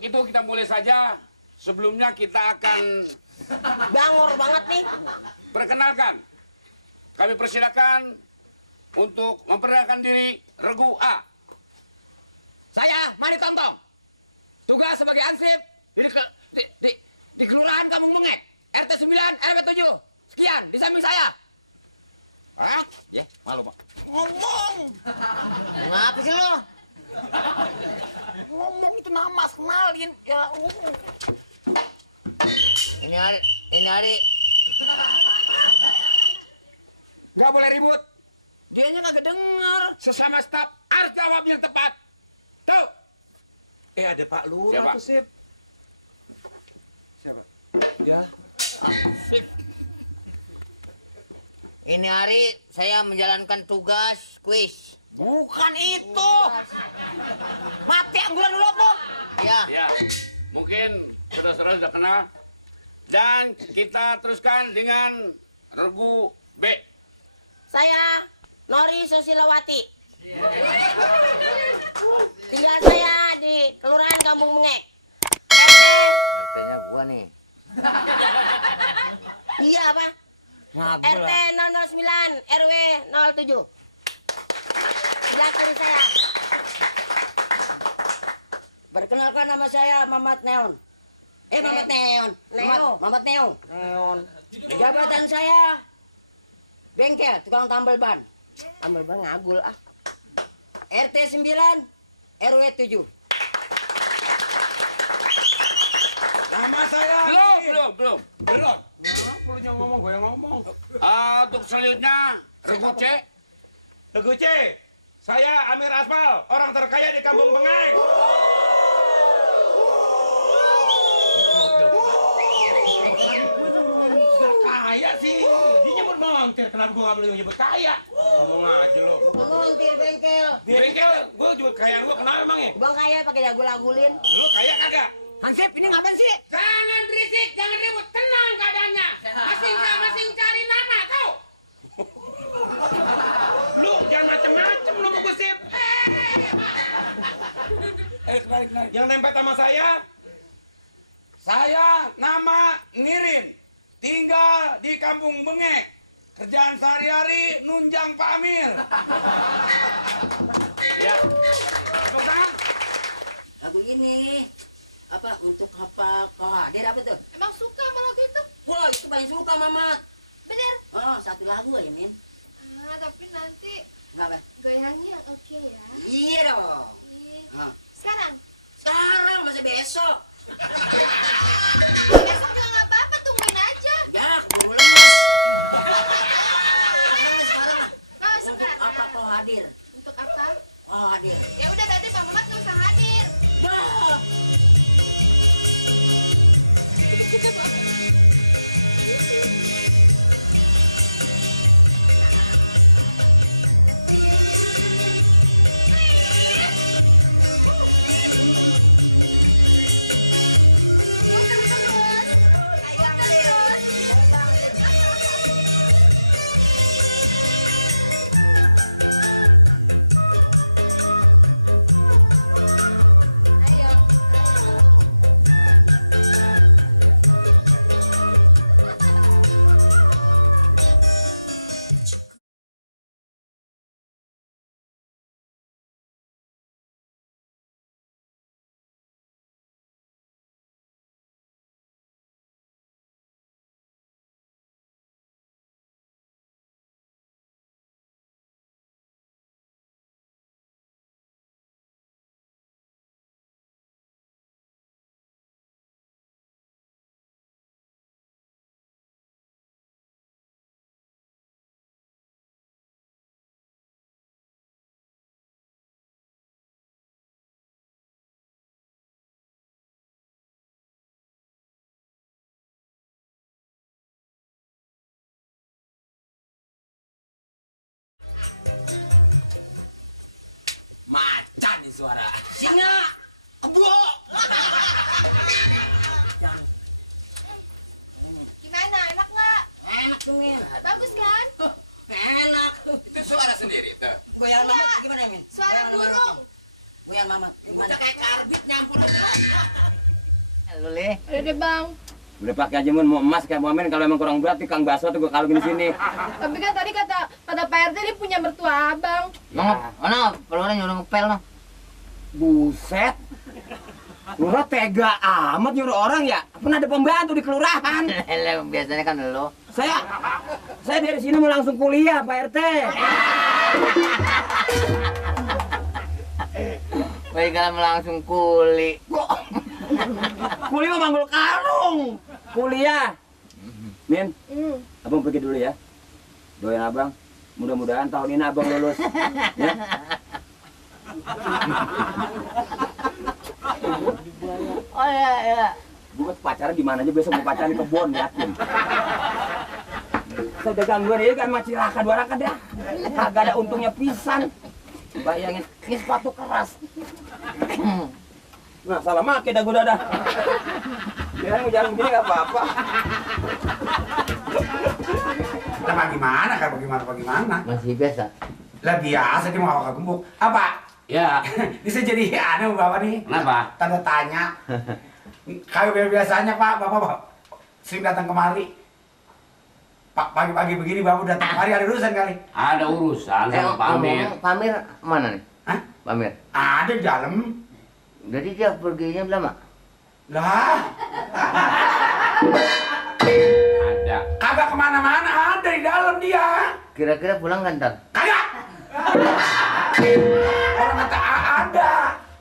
untuk itu kita mulai saja. Sebelumnya kita akan Bangor banget nih. perkenalkan. Kami persilakan untuk memperkenalkan diri Regu A. Saya Mani Tongtong. Tugas sebagai ansip di Kelurahan Kampung Mengek, RT 9, RW 7. Sekian, di samping saya. Ah, ya, malu Pak. Ngomong. Ngapa sih lo? Ngomong itu nama kenalin ya. Ini hari. Nggak boleh ribut. Dianya kagak denger. Sesama staf harus jawab yang tepat. Tuh. Ada Pak Lurah Siapa? tuh, Sip. Siapa? Ya. Sip. Ini hari saya menjalankan tugas kuis. Bukan itu. Mati anggulan dulu tuh. Ya. Ya, mungkin saudara-saudara sudah kenal. Dan kita teruskan dengan Regu B. Saya Nori Susilawati. Tinggal saya di Kelurahan Kampung Mengek. RT-nya gua nih. Iya apa? Ngaku RT lah. 009 RW 07. Sebelah kiri saya. Perkenalkan nama saya Mamat Neon. Mamat Neon. Mamat Neon. Neon. Jabatan saya bengkel, tukang tambal ban. Tambal ban ngagul ah. RT 9 RW 7. Nama saya. Belum. Kenapa lu yang ngomong, gue yang ngomong. Untuk selanjutnya, Regu C. Regu C. Saya Amir Asfal, orang terkaya di Kampung Bengek. Kaya sih. Dia nyebut montir, kenapa gue gak boleh nyebut kaya? Ngomong aja lo. Montir bengkel. Di bengkel, gue nyebut kaya gue kenapa emang ya? Bang kaya pakai jagul-agulin. Lu kaya kagak? Hansip, ini ngapain sih? Jangan berisik, jangan ribut, tenang keadaannya. Masing cari nama, tau? Lu jangan macem-macem lu mau gusip. Kenalin. Yang nempel sama saya nama Nirin. Tinggal di Kampung Bengek. Kerjaan sehari-hari nunjang Pak Amir. Ya. Tepuk tangan. Lagu ini apa untuk apa kau hadir apa tuh? Emang suka sama lagu itu? Wah itu paling suka Mamat. Bener? Oh satu lagu ya Min. Tapi nanti Kenapa? gayanya yang oke ya. Iya dong. Ih, Ah. Sekarang? Sekarang masih besok. Besok juga nggak apa-apa, tungguin aja. Ya keburu lemes. Sekarang Oh, untuk sekarang. apa kau hadir? Untuk apa? Kau hadir. Ya udah berarti Bang Mamat nggak usah hadir. Wah. Macan nih suara. Singa. Ebo. Gimana? Enak nggak? Enak tuh Min. Bagus kan? Enak. Itu suara sendiri tuh. Goyang Mamat gimana Min? Suara Goyang Mamat. burung. Goyang Mamat. Gimana? Udah kayak karbit nyampur. lu Le. Udah deh bang. Udah pakai aja mun mau emas kayak Muamin, kalau emang kurang berat tukang bakso tuh gua kalungin di sini. Tapi kan tadi kata Pak RT ini punya mertua abang. Mana peluangnya nyuruh ngepel no. Buset. Lurah tega amat nyuruh orang ya. Pernah ada pembantu di kelurahan. Lah biasanya kan lo. Saya dari sini mau langsung kuliah, Pak RT. Baik kalau langsung kuli. Kuliah mah manggul karung. Kuliah. Min, abang pergi dulu ya. Doain abang. Mudah-mudahan tahun ini abang lulus. Ya. Oh iya. Gue pacaran di mana aja, besok mau pacaran di kebun, yakin. Saya udah gangguan ya kan macam raka dua raka dah. Kagak ada untungnya pisan. Bayangin, ini sepatu keras. Nah, salah make dah gue dah. Ya, jalan gini nggak apa-apa. Lah bagaimana kan bagaimana? Masih biasa. Lah biasa dia mau ke gembuk. Apa? Ya, Bisa jadi aneh Bapak nih. kenapa? Tanda tanya. Kayak biasanya Bapak sering datang kemari. Pak pagi-pagi begini Bapak datang kemari ada urusan kali. Ada urusan sama Pamir. Pamir mana nih? Hah? Pamir. Ada di dalam. Jadi dia perginya lama. Lah, Ada. kagak kemana-mana, ada di dalam dia. Kira-kira pulang kan ntar? Kagak. Orang kata ada.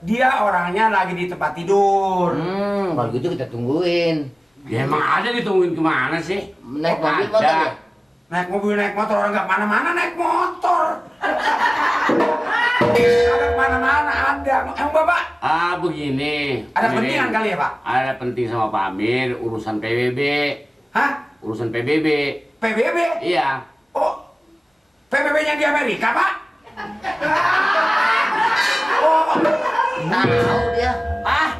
Dia orangnya lagi di tempat tidur. Kalau gitu kita tungguin. Ya emang ada ditungguin kemana sih? Naik Kok mobil ada? motor ya? Naik mobil, naik motor, orang nggak mana-mana naik motor. Kagak kemana-mana ada. Emang Bapak Ah begini. ada Mirin. pentingan kali ya Pak? Ada penting sama Pamir, urusan PBB. Hah? Urusan PBB. PBB? Iya. Oh, PBB-nya di Amerika Pak? Oh, Tahu dia. Ah,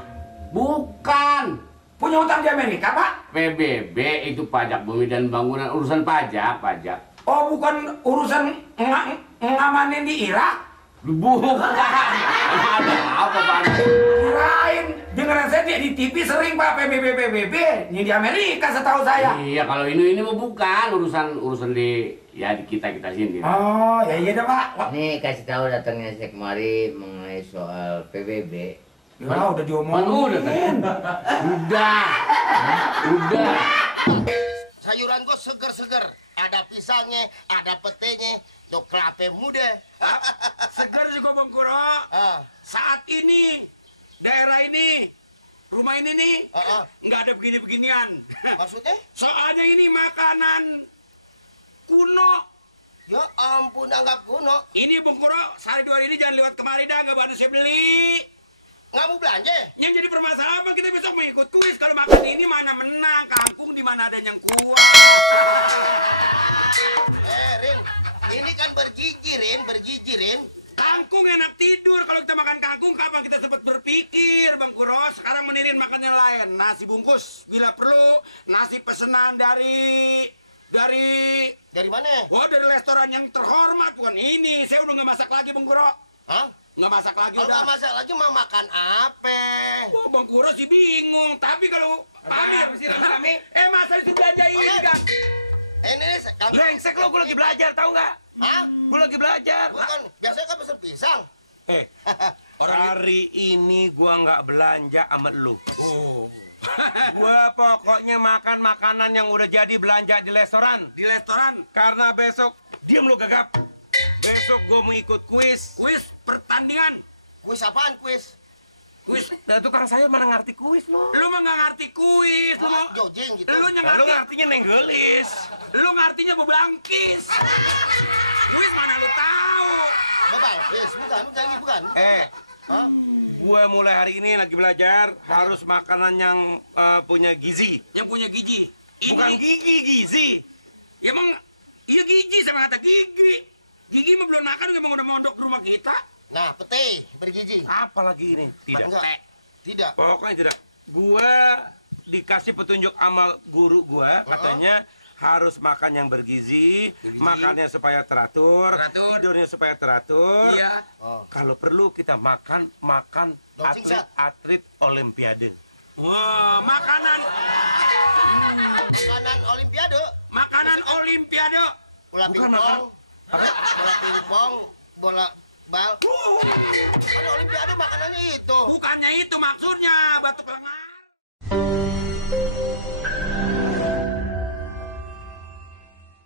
bukan. punya utang di Amerika Pak? PBB itu pajak bumi dan bangunan, urusan pajak. Oh, bukan urusan ngamanin di Irak? Bukan. Emang ada apa Pak? Kirain, dengeran saya di TV sering Pak PBB. Ini di Amerika setahu saya. Iya, kalau ini mah bukan urusan di kita sini. Oh, ya iya dah Pak. Wah, Nih kasih tahu datangnya saya kemari mengenai soal PBB. ya udah Udah diomongin. Udah. Sayuran gue seger-seger. Ada pisangnya, ada petenya, coklatnya muda. Segar juga Bang Kuro. Ah, Saat ini, daerah ini, rumah ini nih, nggak ada begini-beginian. maksudnya? Soalnya ini makanan kuno. Ya ampun, anggap kuno. Ini Bung Kuro, sehari dua hari ini jangan lewat kemari dah, nggak bantu saya beli. Nggak mau belanja? Yang jadi permasalahan apa, kita besok mau ikut kuis. Kalau makan ini mana menang, kangkung di mana ada yang kuat. Rin, ini kan bergigi, Rin. Kangkung enak tidur. Kalau kita makan kangkung, kapan kita sempat berpikir, Bang Kuro? Sekarang menirin makan yang lain. Nasi bungkus, bila perlu. Nasi pesanan dari... Dari mana? Wah, dari restoran yang terhormat. Bukan ini. Saya udah nggak masak lagi, Bang Kuro. Hah? Nggak masak lagi Kalau udah. nggak masak lagi mau makan apa? Wah, Bang Kuro sih bingung. Tapi kalau... Pamir, rame-rame. Masa disuruh belanja ini kan? Ini nih, kangkung. Brengsek lo, gue lagi belajar, tahu nggak? Hah? Gue lagi belajar. Bukan, biasanya kan pesen pisang. Hari ini gua nggak belanja sama lu. Gua pokoknya makan makanan yang udah jadi belanja di restoran. Di restoran, Karena besok, diam lu gagap. Besok gua mau ikut kuis. kuis pertandingan. Kuis apaan kuis? Kuis. Dan tukang sayur mana ngerti kuis lu. Lu mah nggak ngerti kuis. Lu mau... Jojeng gitu. Lu yang Lu ngerti. ngertinya nenggelis. Lu ngertinya beblangkis. Kuis mana lu tahu? Bebal, bukan. Hah? Gua mulai hari ini lagi belajar harus makanan yang punya gizi. Yang punya gigi. Bukan gigi, gizi. Ya emang, iya gigi sama kata gigi. Gigi mah belum makan, udah mondok ke rumah kita. Nah, pete bergizi. Apa lagi ini? Tidak. Enggak. Tidak. Pokoknya tidak. Gua dikasih petunjuk sama guru gua, katanya harus makan yang bergizi, makannya supaya teratur, tidurnya supaya teratur. Iya. Oh. Kalau perlu kita makan Launching shot. atlet olimpiade. Wah, makanan Olimpiade. makanan olimpiade. Bola pingpong. Bola pingpong. Bola bal. Kan Olimpiade makanan